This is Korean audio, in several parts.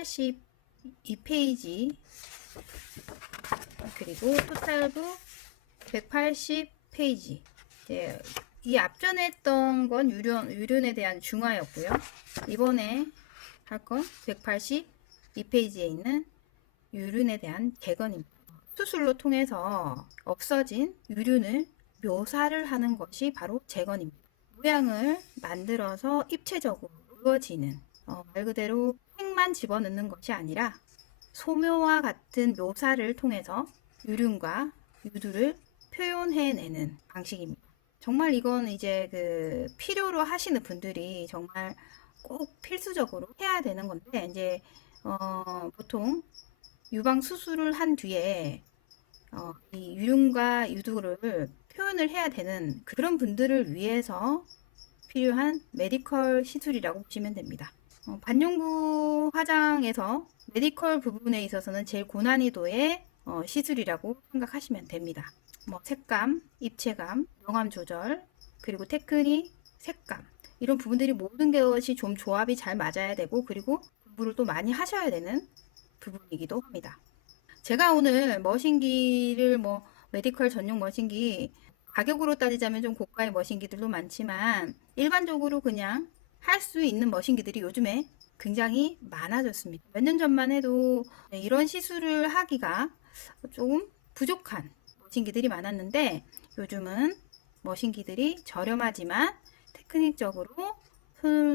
182페이지 그리고 토탈부 180페이지. 이 앞전에 했던 건 유륜에 대한 중화였고요. 이번에 할 건 182페이지에 있는 유륜에 대한 개건입니다. 수술로 통해서 없어진 유륜을 묘사를 하는 것이 바로 재건입니다. 모양을 만들어서 입체적으로 이루어지는 말 그대로 색만 집어넣는 것이 아니라 소묘와 같은 묘사를 통해서 유륜과 유두를 표현해내는 방식입니다. 정말 이건 이제 필요로 하시는 분들이 정말 꼭 필수적으로 해야 되는 건데, 이제 보통 유방 수술을 한 뒤에 이 유륜과 유두를 표현을 해야 되는 그런 분들을 위해서 필요한 메디컬 시술이라고 보시면 됩니다. 반영구 화장에서 메디컬 부분에 있어서는 제일 고난이도의 시술이라고 생각하시면 됩니다. 색감, 입체감, 명암 조절, 그리고 테크닉, 색감, 이런 부분들이 모든 것이 좀 조합이 잘 맞아야 되고, 그리고 공부를 또 많이 하셔야 되는 부분이기도 합니다. 제가 오늘 머신기를 메디컬 전용 머신기, 가격으로 따지자면 좀 고가의 머신기들도 많지만 일반적으로 그냥 할 수 있는 머신기들이 요즘에 굉장히 많아졌습니다. 몇 년 전만 해도 이런 시술을 하기가 조금 부족한 머신기들이 많았는데, 요즘은 머신기들이 저렴하지만 테크닉적으로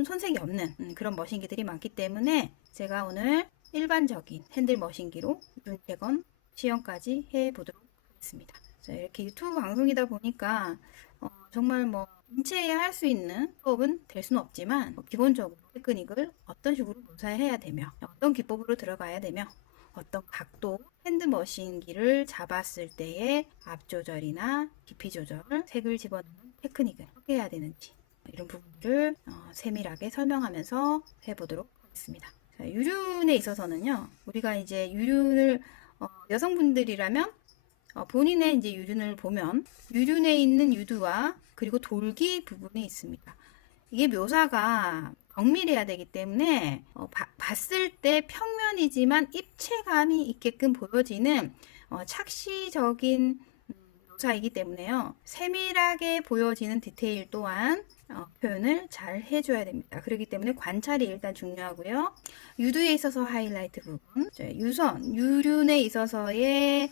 손색이 없는 그런 머신기들이 많기 때문에 제가 오늘 일반적인 핸들 머신기로 유륜 재건 시연까지 해보도록 하겠습니다. 자, 이렇게 유튜브 방송이다 보니까 정말 인체에 할 수 있는 수업은 될 수는 없지만 기본적으로 테크닉을 어떤 식으로 묘사해야 되며, 어떤 기법으로 들어가야 되며, 어떤 각도 핸드머신기를 잡았을 때의 앞 조절이나 깊이 조절, 색을 집어넣는 테크닉을 어떻게 해야 되는지, 이런 부분들을 세밀하게 설명하면서 해보도록 하겠습니다. 자, 유륜에 있어서는요, 우리가 이제 유륜을 여성분들이라면 본인의 이제 유륜을 보면 유륜에 있는 유두와 그리고 돌기 부분이 있습니다. 이게 묘사가 정밀해야 되기 때문에 봤을 때 평면이지만 입체감이 있게끔 보여지는 착시적인 묘사이기 때문에요. 세밀하게 보여지는 디테일 또한 표현을 잘 해줘야 됩니다. 그렇기 때문에 관찰이 일단 중요하고요. 유두에 있어서 하이라이트 부분, 유륜에 있어서의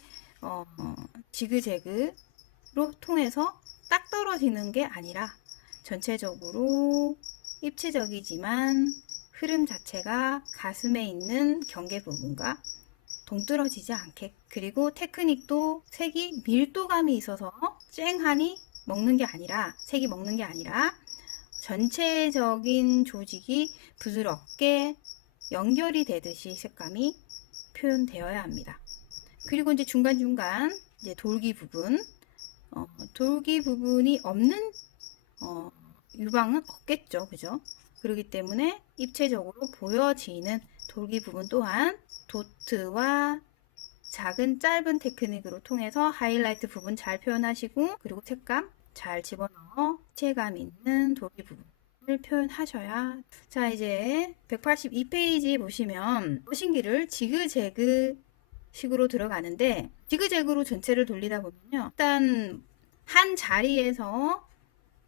지그재그로 통해서 딱 떨어지는 게 아니라 전체적으로 입체적이지만 흐름 자체가 가슴에 있는 경계 부분과 동떨어지지 않게, 그리고 테크닉도 색이 밀도감이 있어서 쨍하니 먹는 게 아니라, 색이 먹는 게 아니라 전체적인 조직이 부드럽게 연결이 되듯이 색감이 표현되어야 합니다. 그리고 이제 중간중간 이제 돌기 부분이 없는 유방은 없겠죠, 그죠? 그렇기 때문에 입체적으로 보여지는 돌기 부분 또한 도트와 작은 짧은 테크닉으로 통해서 하이라이트 부분 잘 표현하시고, 그리고 색감 잘 집어넣어 입체감 있는 돌기 부분을 표현하셔야. 자, 이제 182페이지 보시면 머신기를 지그재그 식으로 들어가는데, 지그재그로 전체를 돌리다 보면요, 일단 한 자리에서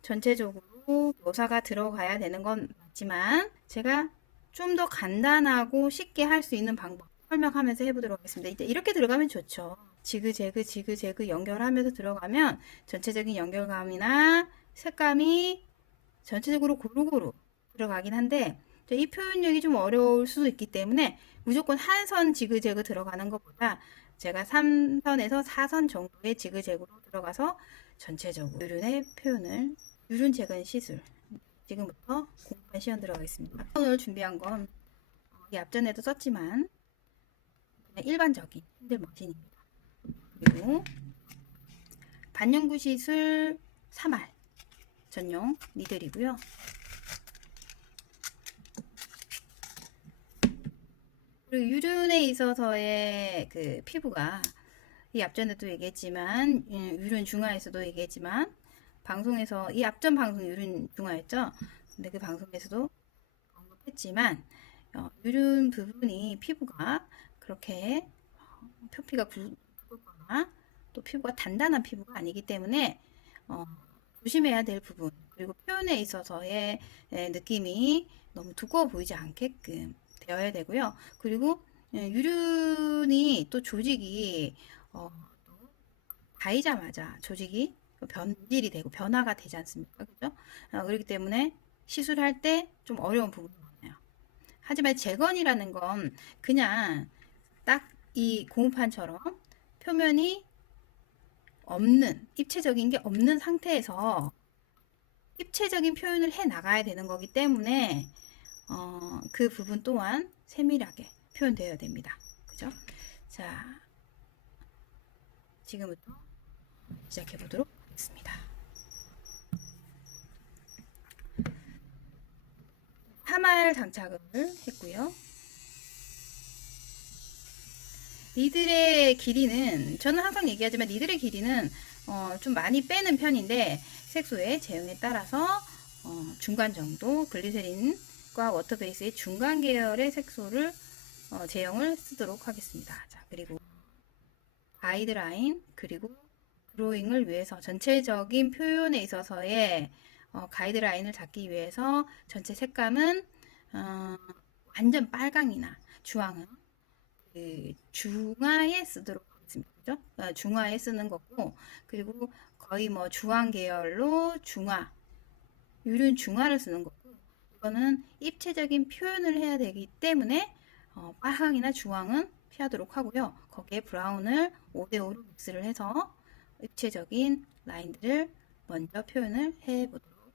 전체적으로 묘사가 들어가야 되는 건 맞지만, 제가 좀 더 간단하고 쉽게 할 수 있는 방법 설명하면서 해보도록 하겠습니다. 이제 이렇게 들어가면 좋죠. 지그재그 연결하면서 들어가면 전체적인 연결감이나 색감이 전체적으로 고루고루 들어가긴 한데, 이 표현력이 좀 어려울 수도 있기 때문에 무조건 한 선 지그재그 들어가는 것보다 제가 3선에서 4선 정도의 지그재그로 들어가서 전체적으로 유륜의 표현을, 유륜 재건 시술 지금부터 공부한 시연 들어가겠습니다. 오늘 준비한 건 앞전에도 썼지만 일반적인 핸들 머신입니다. 그리고 반영구 시술 3할 전용 니들이고요. 그리고 유륜에 있어서의 그 피부가, 이 앞전에도 얘기했지만, 유륜 중화에서도 얘기했지만, 방송에서, 이 앞전 방송 유륜 중화였죠. 근데 그 방송에서도 언급했지만, 유륜 부분이 피부가 그렇게 표피가 굵거나 또 피부가 단단한 피부가 아니기 때문에 조심해야 될 부분, 그리고 표현에 있어서의 느낌이 너무 두꺼워 보이지 않게끔 되어야 되고요. 그리고 유륜이 또 조직이 가이자마자 조직이 변질이 되고 변화가 되지 않습니까? 그죠? 그렇기 때문에 시술할 때 좀 어려운 부분이 많아요. 하지만 재건이라는 건 그냥 딱 이 고무판처럼 표면이 없는, 입체적인 게 없는 상태에서 입체적인 표현을 해 나가야 되는 거기 때문에 그 부분 또한 세밀하게 표현되어야 됩니다. 그죠? 자, 지금부터 시작해 보도록 하겠습니다. 하말 장착을 했고요. 니들의 길이는, 저는 항상 얘기하지만 니들의 길이는 좀 많이 빼는 편인데 색소의 제형에 따라서 중간 정도, 글리세린과 워터베이스의 중간 계열의 색소를 제형을 쓰도록 하겠습니다. 자, 그리고 가이드라인 그리고 드로잉을 위해서 전체적인 표현에 있어서의 가이드라인을 잡기 위해서 전체 색감은 완전 빨강이나 주황은 그 중화에 쓰도록 하겠습니다. 그죠? 중화에 쓰는 거고, 그리고 거의 뭐 주황 계열로 중화, 유륜 중화를 쓰는 거고, 이거는 입체적인 표현을 해야 되기 때문에 빨강이나 주황은 피하도록 하고요. 거기에 브라운을 5대5로 믹스를 해서 입체적인 라인들을 먼저 표현을 해 보도록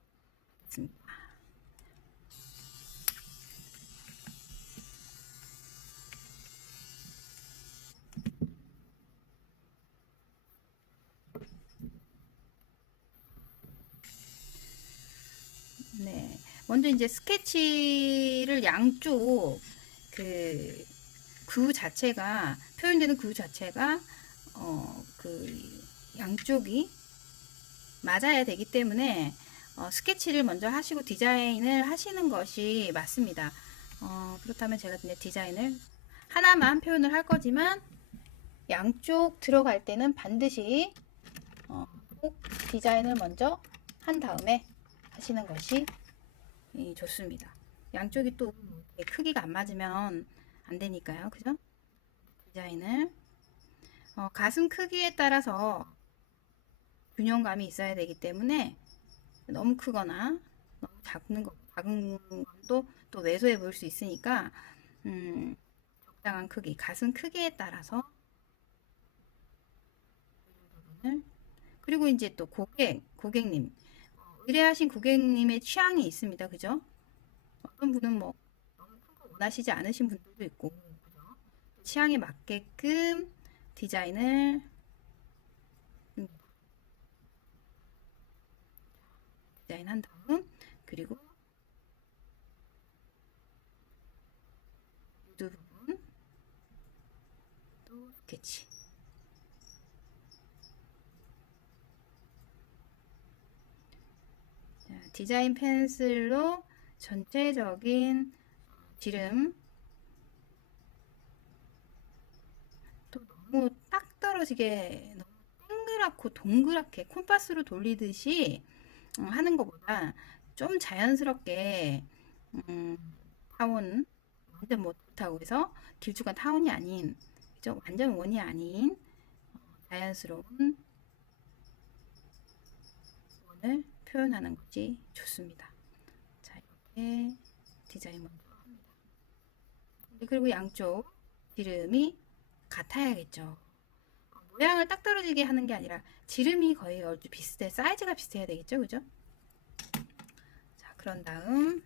하겠습니다. 네. 먼저 이제 스케치를 양쪽 그 자체가 표현되는 그 자체가 그 양쪽이 맞아야 되기 때문에 스케치를 먼저 하시고 디자인을 하시는 것이 맞습니다. 그렇다면 제가 이제 디자인을 하나만 표현을 할 거지만 양쪽 들어갈 때는 반드시 꼭 디자인을 먼저 한 다음에 하시는 것이 좋습니다. 양쪽이 또 크기가 안 맞으면 안 되니까요. 그죠? 디자인을 가슴 크기에 따라서 균형감이 있어야 되기 때문에 너무 크거나 너무 작은 것도 또 왜소해 보일 수 있으니까 적당한 크기, 가슴 크기에 따라서 그리고 이제 또 고객님 의뢰하신 고객님의 취향이 있습니다. 그죠? 어떤 분은 뭐 너무 큰 거 원하시지 않으신 분들도 있고, 그죠? 취향에 맞게끔 디자인을 디자인한 다음, 그리고 유두 부분 또 스케치. 자, 디자인 펜슬로 전체적인 지름, 또 너무 딱 떨어지게 너무 동그랗고 동그랗게 콤파스로 돌리듯이 하는 것보다 좀 자연스럽게 타원 완전 못하고 해서 길쭉한 타원이 아닌, 그죠? 완전 원이 아닌 자연스러운 원을 표현하는 것이 좋습니다. 자, 이렇게 디자인 먼저 합니다. 그리고 양쪽 지름이 같아야겠죠. 모양을 딱 떨어지게 하는 게 아니라 지름이 거의 비슷해, 사이즈가 비슷해야 되겠죠, 그죠? 자, 그런 다음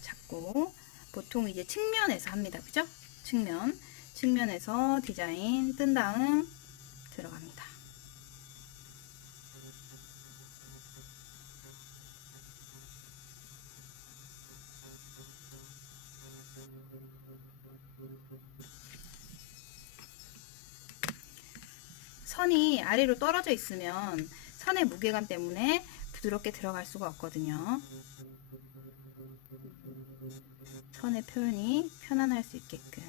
잡고 보통 이제 측면에서 합니다, 그죠? 측면에서 디자인 뜬 다음 들어갑니다. 선이 아래로 떨어져 있으면 선의 무게감 때문에 부드럽게 들어갈 수가 없거든요. 선의 표현이 편안할 수 있게끔.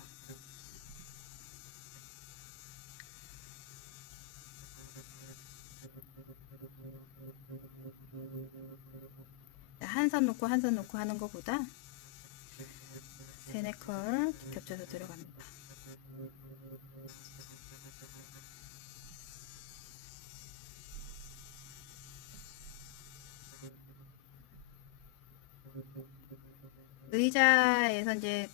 한 선 놓고 한 선 놓고 하는 것보다 3-4컬 겹쳐서 들어갑니다. 의자에서 이제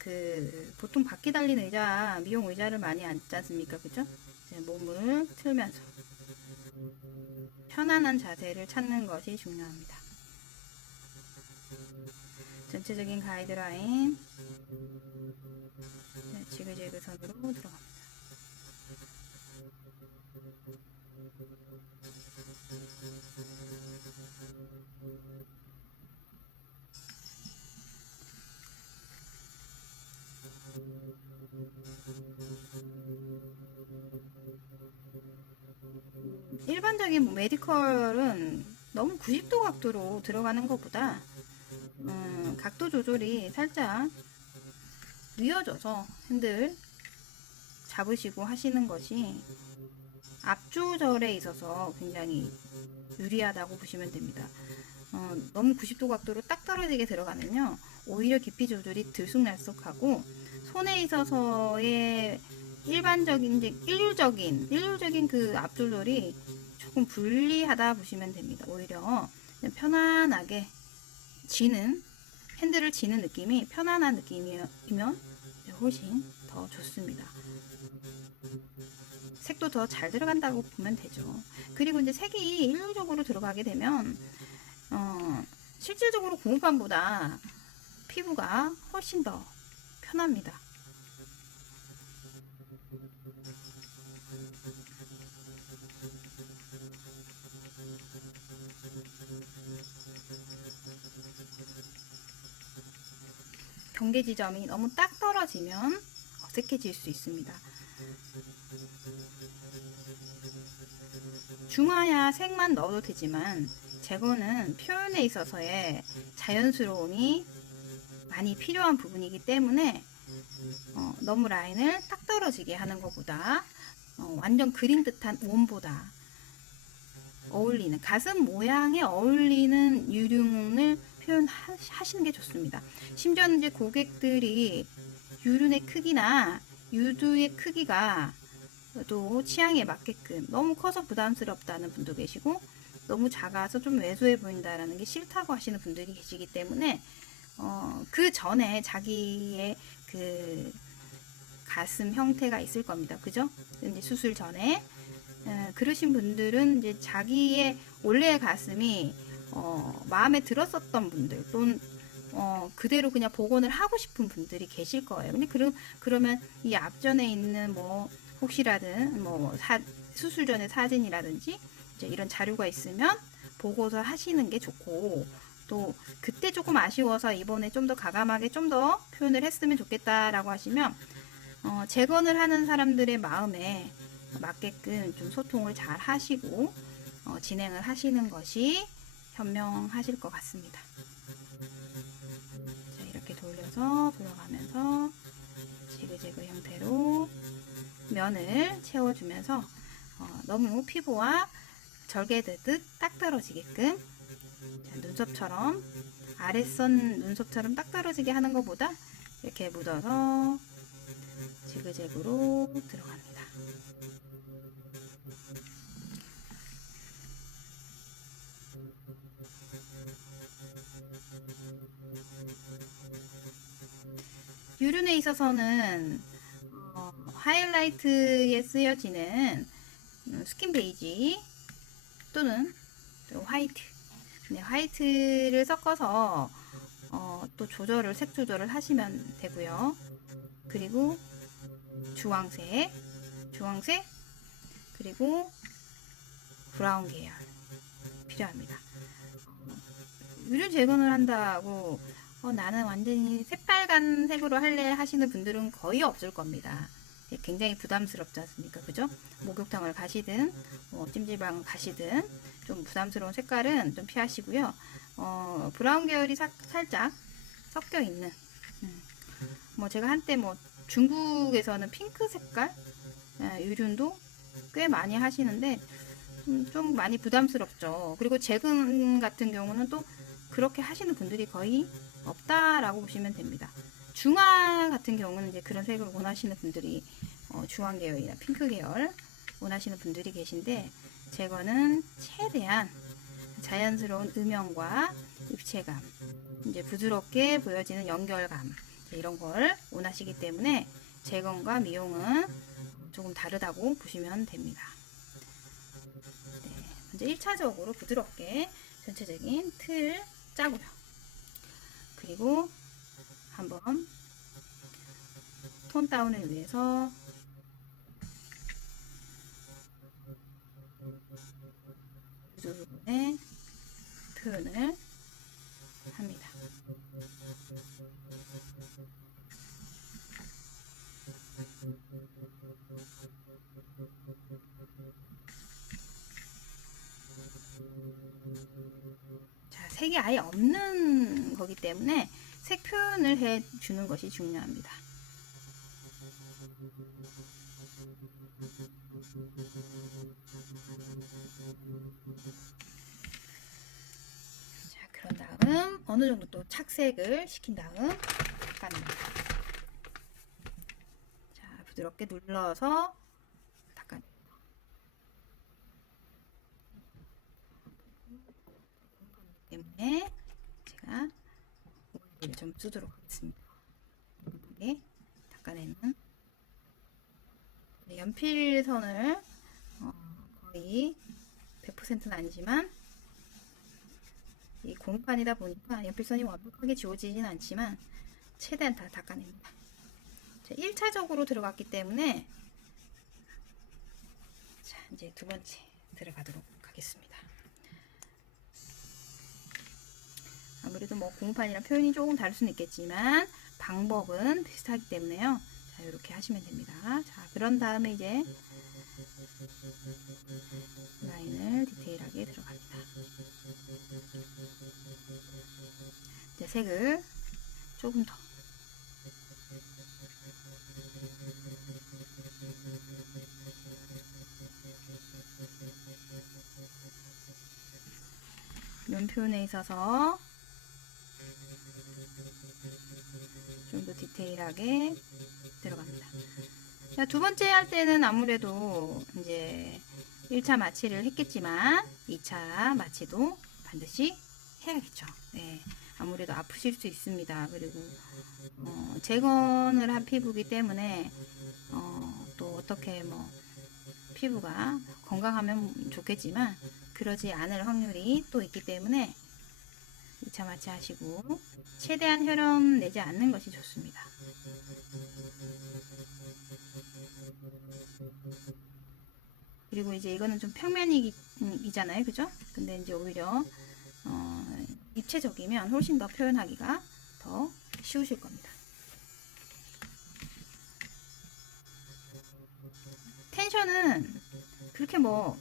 보통 바퀴 달린 의자, 미용 의자를 많이 앉지 않습니까? 그죠? 몸을 틀면서 편안한 자세를 찾는 것이 중요합니다. 전체적인 가이드라인 지그재그 선으로 들어갑니다. 일반적인 메디컬은 너무 90도 각도로 들어가는 것보다 각도 조절이 살짝 뉘어져서 핸들 잡으시고 하시는 것이 앞 조절에 있어서 굉장히 유리하다고 보시면 됩니다. 너무 90도 각도로 딱 떨어지게 들어가면요, 오히려 깊이 조절이 들쑥날쑥하고 손에 있어서의 일반적인 이제 일률적인 그 앞 조절이 조금 불리하다 보시면 됩니다. 오히려 편안하게 핸들을 쥐는 느낌이 편안한 느낌이면 훨씬 더 좋습니다. 색도 더 잘 들어간다고 보면 되죠. 그리고 이제 색이 일률적으로 들어가게 되면 실질적으로 고무판보다 피부가 훨씬 더 편합니다. 경계 지점이 너무 딱 떨어지면 어색해질 수 있습니다. 중화야 색만 넣어도 되지만 제거는 표현에 있어서의 자연스러움이 많이 필요한 부분이기 때문에 너무 라인을 딱 떨어지게 하는 것보다 완전 그린 듯한 웜보다 어울리는 가슴 모양에 어울리는 유륜을 표현하시는 게 좋습니다. 심지어는 이제 고객들이 유륜의 크기나 유두의 크기가 또 취향에 맞게끔 너무 커서 부담스럽다는 분도 계시고 너무 작아서 좀 왜소해 보인다라는 게 싫다고 하시는 분들이 계시기 때문에 그 전에 자기의 그 가슴 형태가 있을 겁니다. 그죠? 이제 수술 전에 그러신 분들은 이제 자기의 원래의 가슴이 마음에 들었었던 분들 또는 그대로 그냥 복원을 하고 싶은 분들이 계실 거예요. 근데 그러면 이 앞전에 있는 혹시라든 수술 전의 사진이라든지 이제 이런 자료가 있으면 보고서 하시는 게 좋고, 또 그때 조금 아쉬워서 이번에 좀 더 가감하게 좀 더 표현을 했으면 좋겠다라고 하시면 재건을 하는 사람들의 마음에 맞게끔 좀 소통을 잘 하시고 진행을 하시는 것이 현명하실 것 같습니다. 자, 이렇게 돌려서 돌아가면서 지그재그 형태로 면을 채워주면서 너무 피부와 절개되듯 딱 떨어지게끔, 자, 눈썹처럼 아랫선 눈썹처럼 딱 떨어지게 하는 것보다 이렇게 묻어서 지그재그로 들어갑니다. 유륜에 있어서는 하이라이트에 쓰여지는 스킨 베이지 또는 화이트, 화이트를 섞어서 또 색 조절을 하시면 되고요. 그리고 주황색 그리고 브라운 계열 필요합니다. 유륜 재건을 한다고 나는 완전히 새빨간 색으로 할래 하시는 분들은 거의 없을 겁니다. 굉장히 부담스럽지 않습니까? 그죠? 목욕탕을 가시든 찜질방 가시든 좀 부담스러운 색깔은 좀 피하시고요. 브라운 계열이 살짝 섞여 있는, 뭐 제가 한때 뭐 중국에서는 핑크 색깔 유륜도 꽤 많이 하시는데 좀 많이 부담스럽죠. 그리고 재근 같은 경우는 또 그렇게 하시는 분들이 거의 없다라고 보시면 됩니다. 중화 같은 경우는 이제 그런 색을 원하시는 분들이 주황 계열이나 핑크 계열 원하시는 분들이 계신데, 제거는 최대한 자연스러운 음영과 입체감, 이제 부드럽게 보여지는 연결감, 이런 걸 원하시기 때문에 재건과 미용은 조금 다르다고 보시면 됩니다. 네, 먼저 1차적으로 부드럽게 전체적인 틀 짜고요. 그리고 한번 톤 다운을 위해서 부분의 표현을 합니다. 자, 색이 아예 없는 거기 때문에 색 표현을 해 주는 것이 중요합니다. 자, 그런 다음 어느 정도 또 착색을 시킨 다음 닦아냅니다. 자, 부드럽게 눌러서 닦아냅니다. 때문에 제가 오일을 좀 쓰도록 하겠습니다. 이렇게 닦아내는 연필선을 거의 100%는 아니지만 이 공판이다 보니까 연필선이 완벽하게 지워지진 않지만 최대한 다 닦아냅니다. 자, 1차적으로 들어갔기 때문에 자, 이제 두 번째 들어가도록 하겠습니다. 아무래도 뭐 공판이랑 표현이 조금 다를 수는 있겠지만 방법은 비슷하기 때문에요. 자, 이렇게 하시면 됩니다. 자, 그런 다음에 이제 라인을 디테일하게 들어갑니다. 이제 색을 조금 더 면 표현에 있어서 좀 더 디테일하게 들어갑니다. 자, 두 번째 할 때는 아무래도 이제 1차 마취를 했겠지만 2차 마취도 반드시 해야겠죠. 네, 아무래도 아프실 수 있습니다. 그리고 재건을 한 피부이기 때문에 또 어떻게 뭐 피부가 건강하면 좋겠지만 그러지 않을 확률이 또 있기 때문에 2차 마취 하시고 최대한 혈흔 내지 않는 것이 좋습니다. 그리고 이제 이거는 좀 평면이잖아요, 그죠? 근데 이제 오히려 입체적이면 훨씬 더 표현하기가 더 쉬우실 겁니다. 텐션은 그렇게 뭐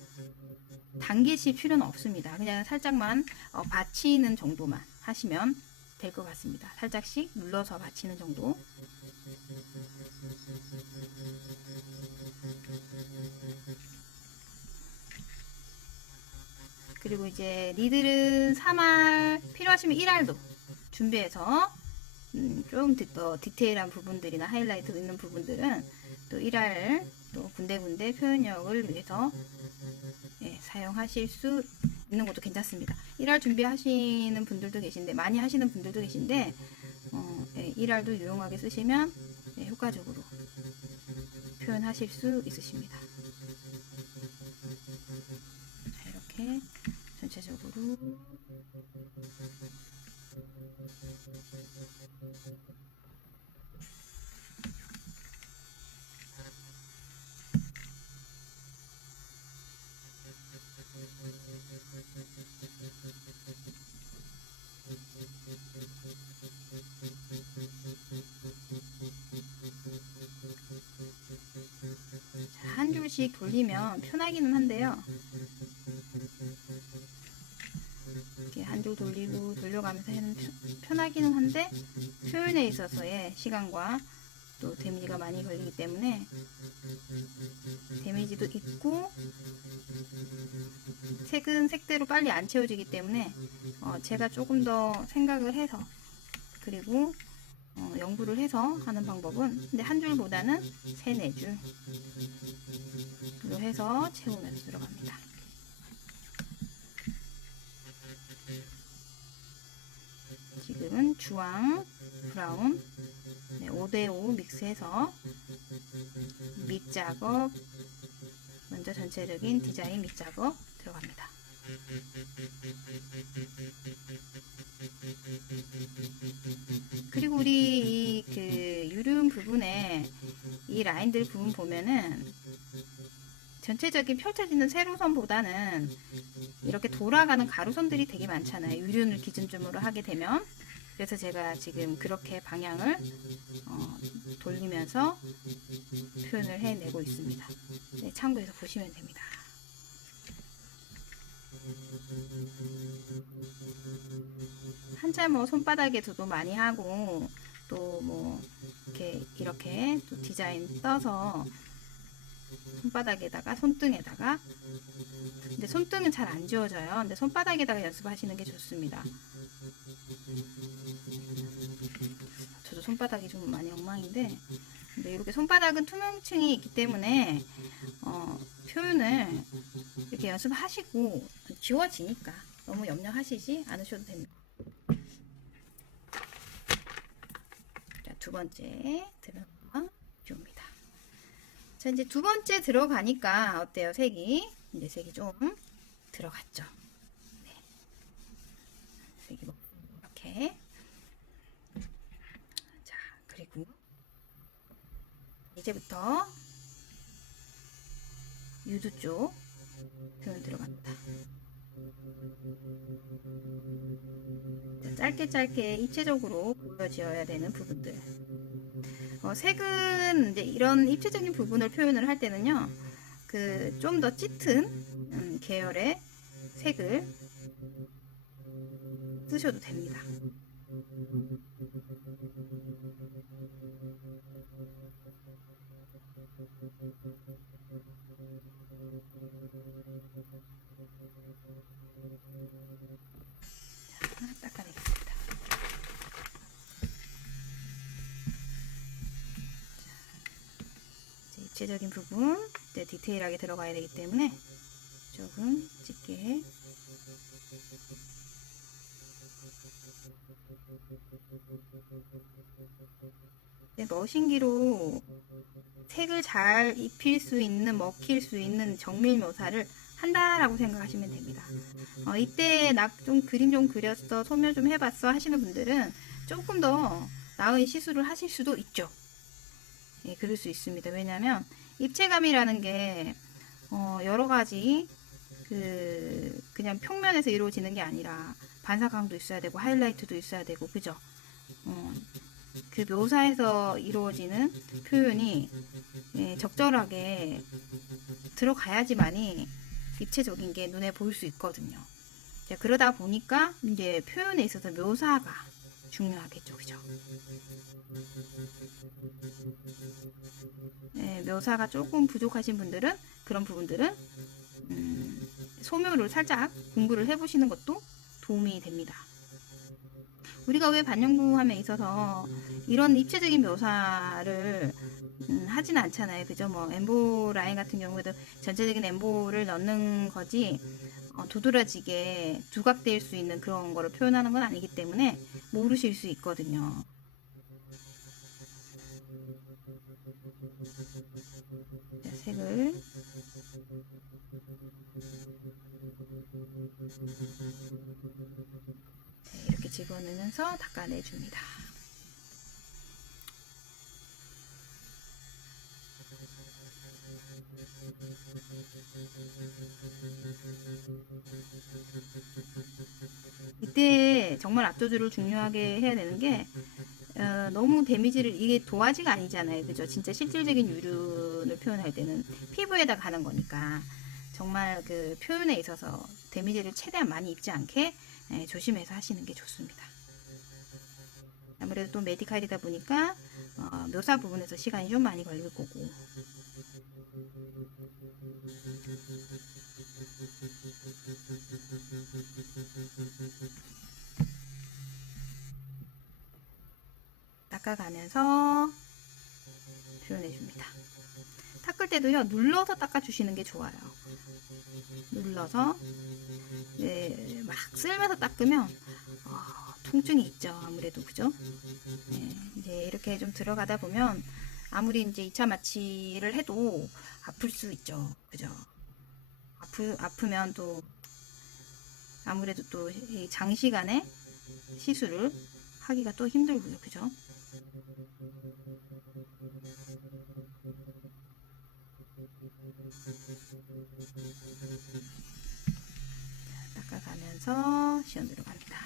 당기실 필요는 없습니다. 그냥 살짝만 받치는 정도만 하시면 될 것 같습니다. 살짝씩 눌러서 받치는 정도. 그리고 이제 니들은 3알 필요하시면 1알도 준비해서 좀 더 디테일한 부분들이나 하이라이트 있는 부분들은 또 1알 또 군데군데 표현력을 위해서 사용하실 수 있는 것도 괜찮습니다. 1알 준비하시는 분들도 계신데 많이 하시는 분들도 계신데 1알도 유용하게 쓰시면 효과적으로 표현하실 수 있으십니다. 자, 이렇게 전체적으로 한 줄씩 돌리면 편하기는 한데요. 안쪽 돌리고 돌려가면서 하는 편하기는 한데 표현에 있어서의 시간과 또 데미지가 많이 걸리기 때문에 데미지도 있고 색은 색대로 빨리 안 채워지기 때문에 제가 조금 더 생각을 해서 그리고 연구를 해서 하는 방법은 근데 한 줄보다는 3, 4줄로 해서 채우면서 들어갑니다. 지금은 주황, 브라운 5대5 믹스해서 밑작업 먼저 전체적인 디자인 밑작업 들어갑니다. 그리고 우리 그 유륜 부분에 이 라인들 부분 보면은 전체적인 펼쳐지는 세로선보다는 이렇게 돌아가는 가로선들이 되게 많잖아요. 유륜을 기준점으로 하게 되면. 그래서 제가 지금 그렇게 방향을 돌리면서 표현을 해내고 있습니다. 네, 참고해서 보시면 됩니다. 한자 뭐 손바닥에 두도 많이 하고 또 뭐 이렇게 또 디자인 떠서 손바닥에다가 손등에다가 근데 손등은 잘 안 지워져요. 근데 손바닥에다가 연습하시는 게 좋습니다. 저도 손바닥이 좀 많이 엉망인데 근데 이렇게 손바닥은 투명층이 있기 때문에 표현을 이렇게 연습하시고 지워지니까 너무 염려하시지 않으셔도 됩니다. 자, 두 번째 들어가 줍니다. 자, 이제 두 번째 들어가니까 어때요? 색이 이제 색이 좀 들어갔죠. 네. 색이 이렇게. 자, 그리고 이제부터 유두 쪽 표현 들어갑니다. 자, 짧게 입체적으로 보여지어야 되는 부분들. 색은 이제 이런 입체적인 부분을 표현을 할 때는요, 좀 더 짙은 계열의 색을 쓰셔도 됩니다. 자, 닦아내겠습니다. 입체적인 부분 이제 디테일하게 들어가야 되기 때문에 조금 짙게 머신기로 색을 잘 입힐 수 있는 먹힐 수 있는 정밀 묘사를 한다라고 생각하시면 됩니다. 이때 나 좀 그림 좀 그렸어 소묘 좀 해봤어 하시는 분들은 조금 더 나은 시술을 하실 수도 있죠. 예, 그럴 수 있습니다. 왜냐하면 입체감이라는 게 여러 가지 그냥 평면에서 이루어지는 게 아니라 반사광도 있어야 되고 하이라이트도 있어야 되고 그죠? 그 묘사에서 이루어지는 표현이 적절하게 들어가야지만이 입체적인 게 눈에 보일 수 있거든요. 자, 그러다 보니까 이제 표현에 있어서 묘사가 중요하겠죠, 그죠? 네, 묘사가 조금 부족하신 분들은 그런 부분들은 소묘를 살짝 공부를 해보시는 것도 도움이 됩니다. 우리가 왜 반영구함에 있어서 이런 입체적인 묘사를 하진 않잖아요. 그죠? 뭐 엠보 라인 같은 경우에도 전체적인 엠보를 넣는 거지 도드라지게 두각될 수 있는 그런 거를 표현하는 건 아니기 때문에 모르실 수 있거든요. 자, 색을 이렇게 집어넣으면서 닦아내줍니다. 이때 정말 앞조절을 중요하게 해야 되는 게 너무 데미지를 이게 도화지가 아니잖아요. 그죠? 진짜 실질적인 유륜을 표현할 때는 피부에다 가는 거니까 정말 그 표현에 있어서 데미지를 최대한 많이 입지 않게 조심해서 하시는 게 좋습니다. 아무래도 또 메디칼이다 보니까 묘사 부분에서 시간이 좀 많이 걸릴 거고. 닦아가면서 표현해줍니다. 닦을 때도요, 눌러서 닦아주시는 게 좋아요. 눌러서 막 쓸면서 닦으면 통증이 있죠. 아무래도 그죠? 이제 이렇게 좀 들어가다 보면 아무리 이제 2차 마취를 해도 아플 수 있죠. 그죠? 아프면 또 아무래도 또 장시간에 시술을 하기가 또 힘들고요. 그죠? 닦아가면서 시연 들어갑니다.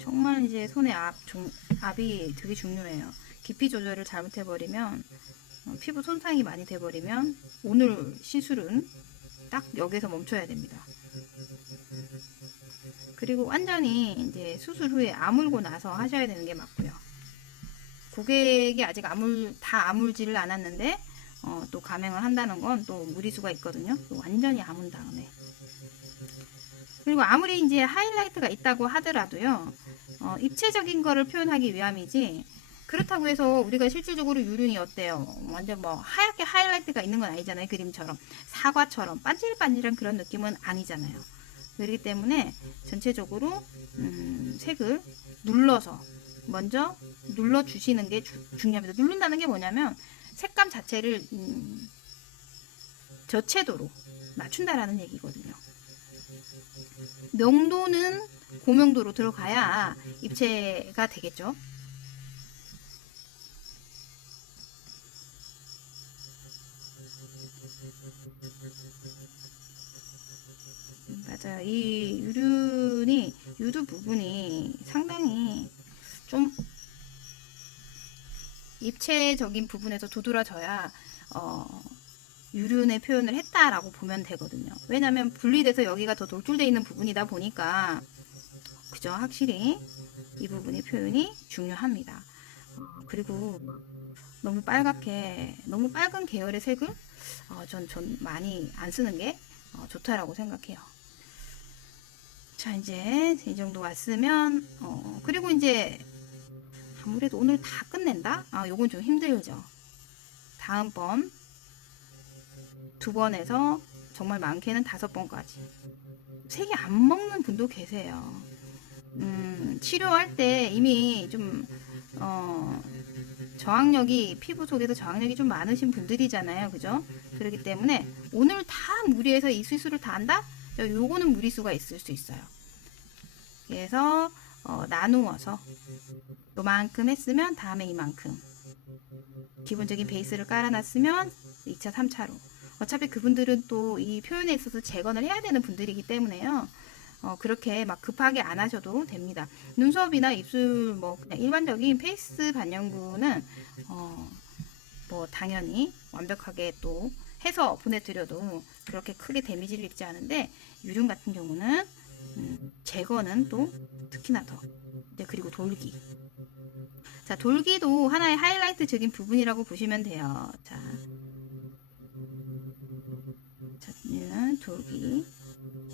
정말 이제 손의 압이 되게 중요해요. 깊이 조절을 잘못해버리면 피부 손상이 많이 돼버리면 오늘 시술은 딱 여기서 멈춰야 됩니다. 그리고 완전히 이제 수술 후에 아물고 나서 하셔야 되는 게 맞고요. 고객이 아직 다 아물지를 않았는데 또 감행을 한다는 건 또 무리수가 있거든요. 완전히 아문 다음에. 그리고 아무리 이제 하이라이트가 있다고 하더라도요, 입체적인 거를 표현하기 위함이지, 그렇다고 해서 우리가 실질적으로 유륜이 어때요? 완전 뭐 하얗게 하이라이트가 있는 건 아니잖아요. 그림처럼. 사과처럼 반질반질한 그런 느낌은 아니잖아요. 그렇기 때문에 전체적으로 색을 눌러서 먼저 눌러주시는 게 중요합니다. 누른다는 게 뭐냐면 색감 자체를 저채도로 낮춘다라는 얘기거든요. 명도는 고명도로 들어가야 입체가 되겠죠. 맞아요. 이 유두 부분이 상당히 좀 입체적인 부분에서 도드라져야 유륜의 표현을 했다라고 보면 되거든요. 왜냐하면 분리돼서 여기가 더 돌출되어 있는 부분이다 보니까 그죠? 확실히 이 부분의 표현이 중요합니다. 그리고 너무 빨갛게 너무 빨간 계열의 색을 전 많이 안 쓰는 게 좋다라고 생각해요. 자, 이제 이 정도 왔으면 그리고 이제 아무래도 오늘 다 끝낸다? 요건 좀 힘들죠. 다음번 2번에서 정말 많게는 5번까지. 색이 안 먹는 분도 계세요. 치료할 때 이미 좀 저항력이 피부 속에서 저항력이 좀 많으신 분들이잖아요. 그죠? 그렇기 때문에 오늘 다 무리해서 이 수술을 다 한다? 요거는 무리수가 있을 수 있어요. 그래서 나누어서 요만큼 했으면 다음에 이만큼 기본적인 베이스를 깔아놨으면 2차 3차로 어차피 그분들은 또 이 표현에 있어서 재건을 해야 되는 분들이기 때문에요. 그렇게 막 급하게 안 하셔도 됩니다. 눈썹이나 입술 뭐 그냥 일반적인 페이스 반영구는 뭐 당연히 완벽하게 또 해서 보내드려도 그렇게 크게 데미지를 입지 않은데 유륜 같은 경우는 제거는 또 특히나 더. 그리고 돌기. 자, 돌기도 하나의 하이라이트적인 부분이라고 보시면 돼요. 자, 얘는 돌기.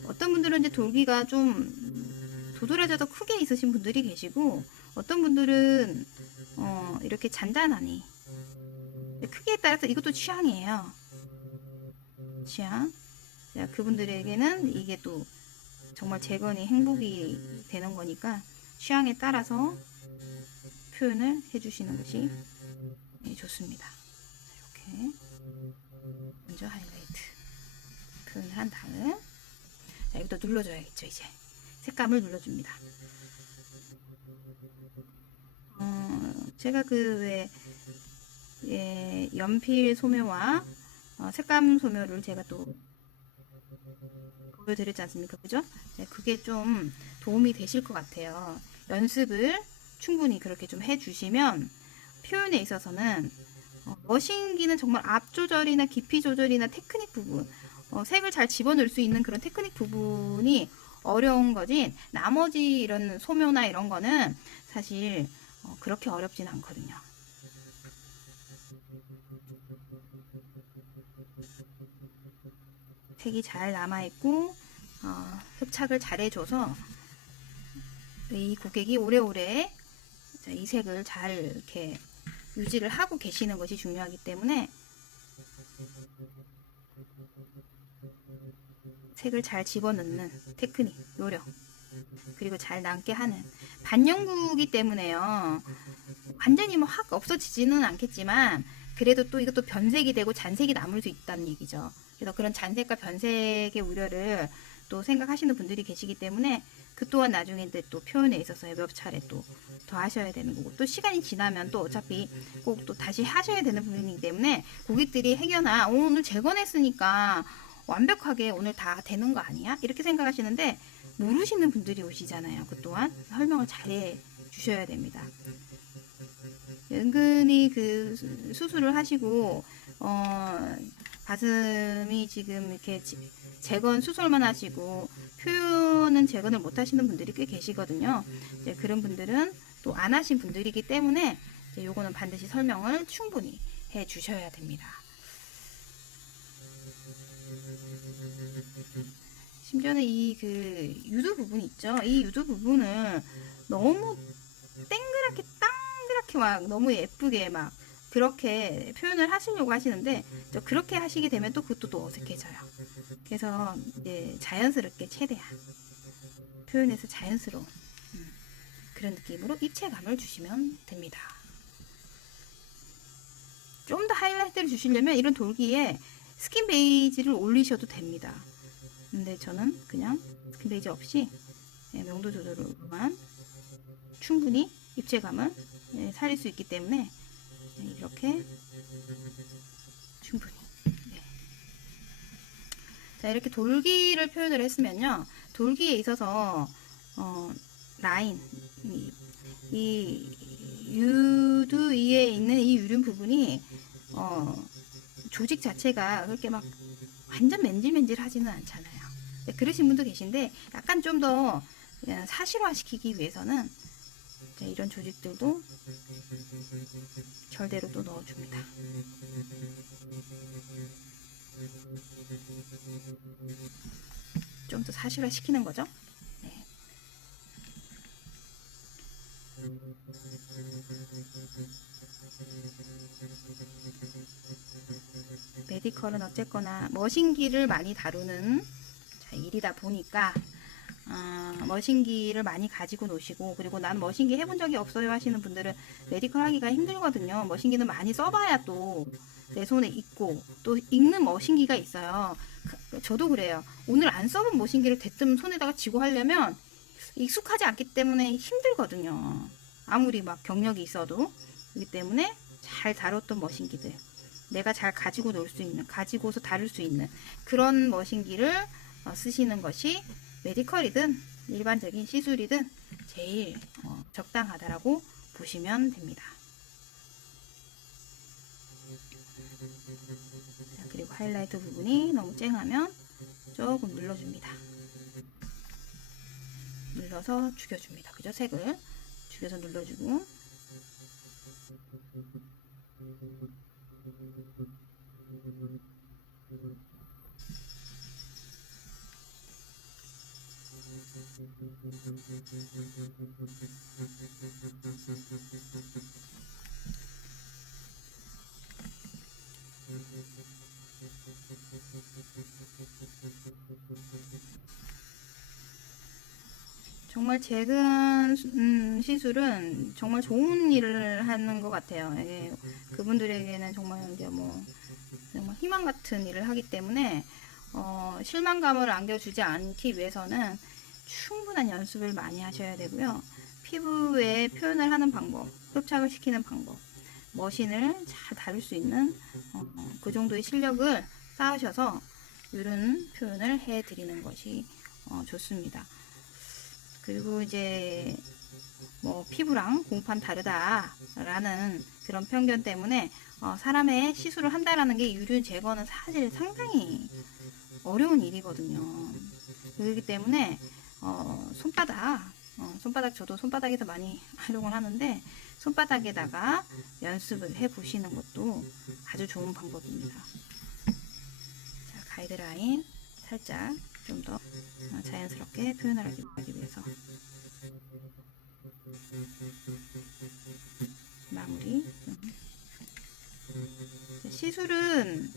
어떤 분들은 이제 돌기가 좀 도드라져서 크게 있으신 분들이 계시고 어떤 분들은 이렇게 잔잔하니 크기에 따라서 이것도 취향이에요. 취향. 자, 그분들에게는 이게 또 정말 재건이 행복이 되는 거니까 취향에 따라서 표현을 해주시는 것이 좋습니다. 이렇게 먼저 하이라이트 표현을 한 다음 자, 여기도 눌러줘야겠죠. 이제 색감을 눌러줍니다. 제가 그 왜 연필 소묘와 색감 소묘를 제가 또 보여드렸지 않습니까? 그죠? 네, 그게 좀 도움이 되실 것 같아요. 연습을 충분히 그렇게 좀 해주시면 표현에 있어서는 머신기는 정말 앞 조절이나 깊이 조절이나 테크닉 부분, 색을 잘 집어넣을 수 있는 그런 테크닉 부분이 어려운 거지, 나머지 이런 소묘나 이런 거는 사실 그렇게 어렵진 않거든요. 색이 잘 남아있고 흡착을 잘 해줘서 이 고객이 오래오래 이 색을 잘 이렇게 유지를 하고 계시는 것이 중요하기 때문에 색을 잘 집어넣는 테크닉, 요령, 그리고 잘 남게 하는 반영구이기 때문에요. 완전히 뭐 확 없어지지는 않겠지만 그래도 또 이것도 변색이 되고 잔색이 남을 수 있다는 얘기죠. 그래서 그런 잔색과 변색의 우려를 또 생각하시는 분들이 계시기 때문에 그 또한 나중에 또 표현에 있어서 몇 차례 또 더 하셔야 되는 거고, 또 시간이 지나면 또 어차피 꼭 또 다시 하셔야 되는 부분이기 때문에 고객들이 행여나 오늘 재건했으니까 완벽하게 오늘 다 되는 거 아니야? 이렇게 생각하시는데 모르시는 분들이 오시잖아요. 그 또한 설명을 잘 해 주셔야 됩니다. 은근히 그 수술을 하시고 가슴이 지금 이렇게 재건 수술만 하시고 표현은 재건을 못 하시는 분들이 꽤 계시거든요. 이제 그런 분들은 또 안 하신 분들이기 때문에 이제 요거는 반드시 설명을 충분히 해 주셔야 됩니다. 심지어는 이 그 유두 부분 있죠. 이 유두 부분을 너무 땡그랗게 땅그랗게 막 너무 예쁘게 막 그렇게 표현을 하시려고 하시는데 그렇게 하시게 되면 또 그것도 또 어색해져요. 그래서 이제 자연스럽게 최대한 표현해서 자연스러운 그런 느낌으로 입체감을 주시면 됩니다. 좀 더 하이라이트를 주시려면 이런 돌기에 스킨 베이지를 올리셔도 됩니다. 근데 저는 그냥 스킨 베이지 없이 명도 조절로만 충분히 입체감을 살릴 수 있기 때문에 이렇게 충분히 자, 이렇게 돌기를 표현을 했으면요, 돌기에 있어서 라인, 이 유두 위에 있는 이 유륜 부분이 조직 자체가 그렇게 막 완전 맨질맨질하지는 않잖아요. 그러신 분도 계신데 약간 좀 더 사실화 시키기 위해서는 이런 조직들도 결대로 또 넣어줍니다. 좀 더 사실화 시키는 거죠. 네. 메디컬은 어쨌거나 머신기를 많이 다루는 일이다 보니까 머신기를 많이 가지고 노시고, 그리고 난 머신기 해본 적이 없어요 하시는 분들은 메디컬 하기가 힘들거든요. 머신기는 많이 써봐야 또 내 손에 있고 또 읽는 머신기가 있어요. 저도 그래요. 오늘 안 써본 머신기를 대뜸 손에다가 쥐고 하려면 익숙하지 않기 때문에 힘들거든요. 아무리 막 경력이 있어도. 그렇기 때문에 잘 다뤘던 머신기들, 내가 잘 가지고 놀 수 있는, 가지고서 다룰 수 있는 그런 머신기를 쓰시는 것이 메디컬이든 일반적인 시술이든 제일 적당하다라고 보시면 됩니다. 자, 그리고 하이라이트 부분이 너무 쨍하면 조금 눌러줍니다. 눌러서 죽여줍니다. 그죠? 색을 죽여서 눌러주고, 정말 재근 시술은 정말 좋은 일을 하는 것 같아요. 그분들에게는 정말 이제 뭐 정말 희망 같은 일을 하기 때문에 실망감을 안겨주지 않기 위해서는 충분한 연습을 많이 하셔야 되고요. 피부에 표현을 하는 방법, 흡착을 시키는 방법, 머신을 잘 다룰 수 있는 그 정도의 실력을 쌓으셔서 이런 표현을 해드리는 것이 좋습니다. 그리고 이제 뭐 피부랑 공판 다르다라는 그런 편견 때문에 사람의 시술을 한다라는 게 유륜 제거는 사실 상당히 어려운 일이거든요. 그렇기 때문에 손바닥 저도 손바닥에서 많이 활용을 하는데 손바닥에다가 연습을 해 보시는 것도 아주 좋은 방법입니다. 자, 가이드라인 살짝 좀 더 자연스럽게 표현을 하기 위해서 마무리. 시술은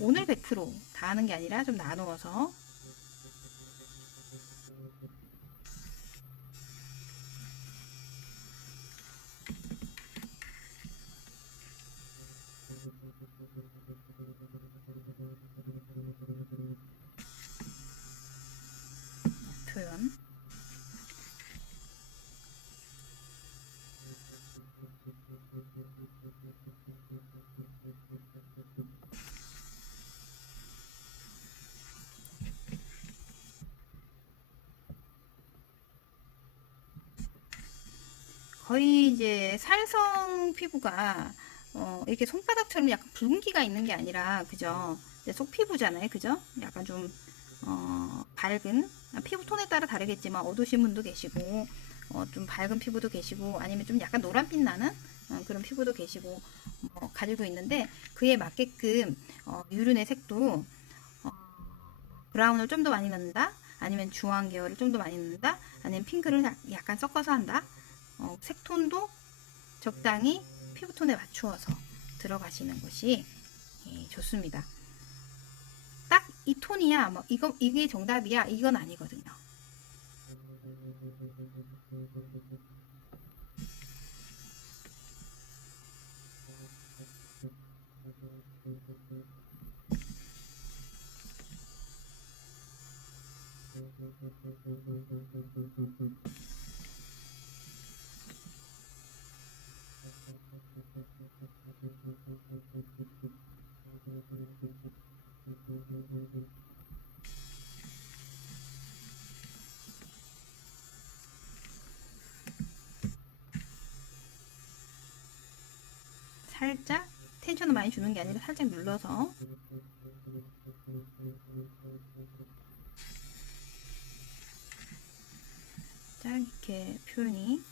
오늘 100%다 하는 게 아니라 좀 나누어서 표현. 거의 이제 살성 피부가 이렇게 손바닥처럼 약간 붉은기가 있는 게 아니라 그죠? 속 피부잖아요, 그죠? 약간 좀 밝은 피부 톤에 따라 다르겠지만 어두우신 분도 계시고 좀 밝은 피부도 계시고 아니면 좀 약간 노란빛 나는 그런 피부도 계시고 가지고 있는데 그에 맞게끔 유륜의 색도 브라운을 좀 더 많이 넣는다 아니면 주황 계열을 좀 더 많이 넣는다 아니면 핑크를 약간 섞어서 한다 색톤도 적당히 피부톤에 맞추어서 들어가시는 것이 좋습니다. 딱 이 톤이야 뭐 이게 정답이야 이건 아니거든요. 살짝 텐션을 많이 주는 게 아니라 살짝 눌러서 딱 이렇게 표현이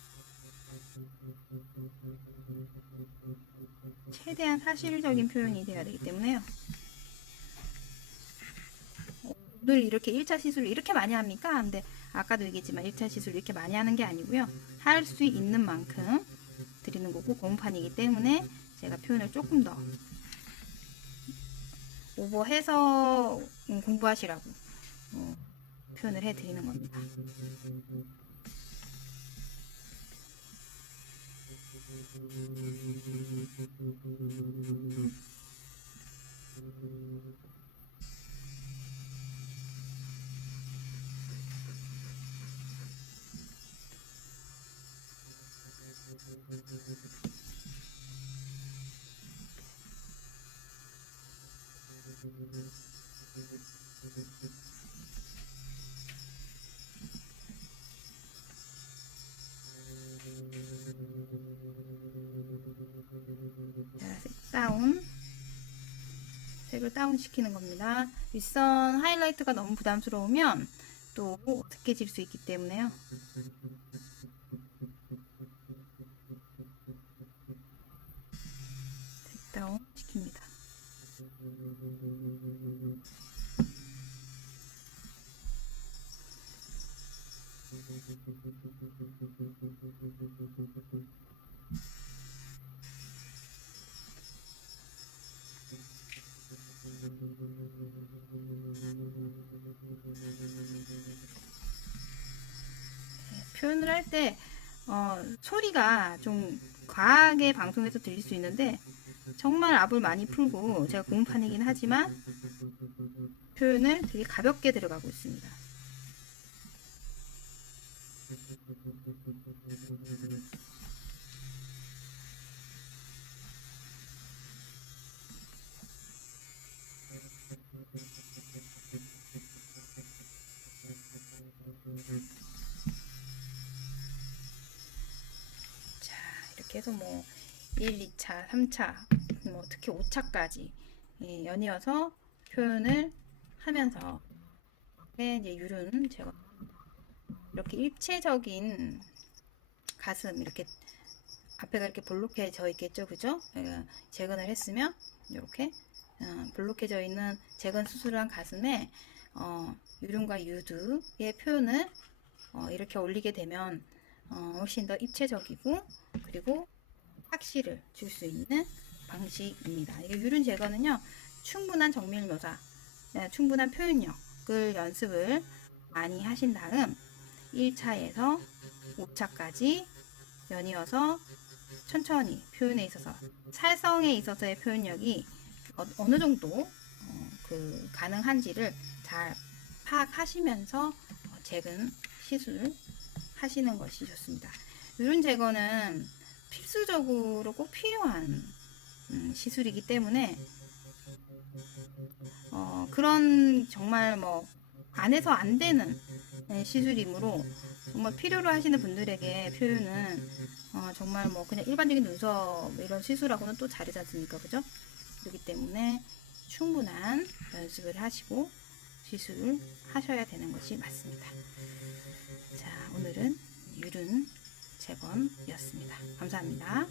최대한 사실적인 표현이 돼야 되기 때문에요. 오늘 이렇게 1차 시술을 이렇게 많이 합니까? 근데 아까도 얘기했지만 1차 시술 이렇게 많이 하는 게 아니고요. 할 수 있는 만큼 드리는 거고 공판이기 때문에 제가 표현을 조금 더 오버해서 공부하시라고 표현을 해드리는 겁니다. 색을 다운 시키는 겁니다. 윗선 하이라이트가 너무 부담스러우면 또 어색해질 수 있기 때문에요. 색 다운 시킵니다. 표현을 할 때 소리가 좀 과하게 방송에서 들릴 수 있는데 정말 압을 많이 풀고 제가 고문판이긴 하지만 표현을 되게 가볍게 들어가고 있습니다. 자, 이렇게 해서 뭐 1, 2차, 3차, 뭐 특히 5차까지 연이어서 표현을 하면서 이제 율은 제가 이렇게 입체적인 가슴 이렇게 앞에가 이렇게 볼록해져 있겠죠, 그죠? 재건을 했으면 이렇게 볼록해져 있는 재건 수술한 가슴에 유륜과 유두의 표현을 이렇게 올리게 되면 훨씬 더 입체적이고 그리고 확실을 줄 수 있는 방식입니다. 이게 유륜 제거는요, 충분한 정밀 묘사, 충분한 표현력을 연습을 많이 하신 다음 1차에서 5차까지 연이어서 천천히 표현에 있어서 살성에 있어서의 표현력이 어느 정도 가능한지를 잘 파악하시면서 재근 시술 하시는 것이 좋습니다. 유륜 제거는 필수적으로 꼭 필요한 시술이기 때문에 그런 정말 뭐 안 해서 안 되는 시술이므로 정말 필요로 하시는 분들에게 표현은 정말 뭐 그냥 일반적인 눈썹 이런 시술하고는 또 다르지 않습니까, 그죠? 그렇기 때문에 충분한 연습을 하시고 시술을 하셔야 되는 것이 맞습니다. 자, 오늘은 유륜 재건이었습니다. 감사합니다.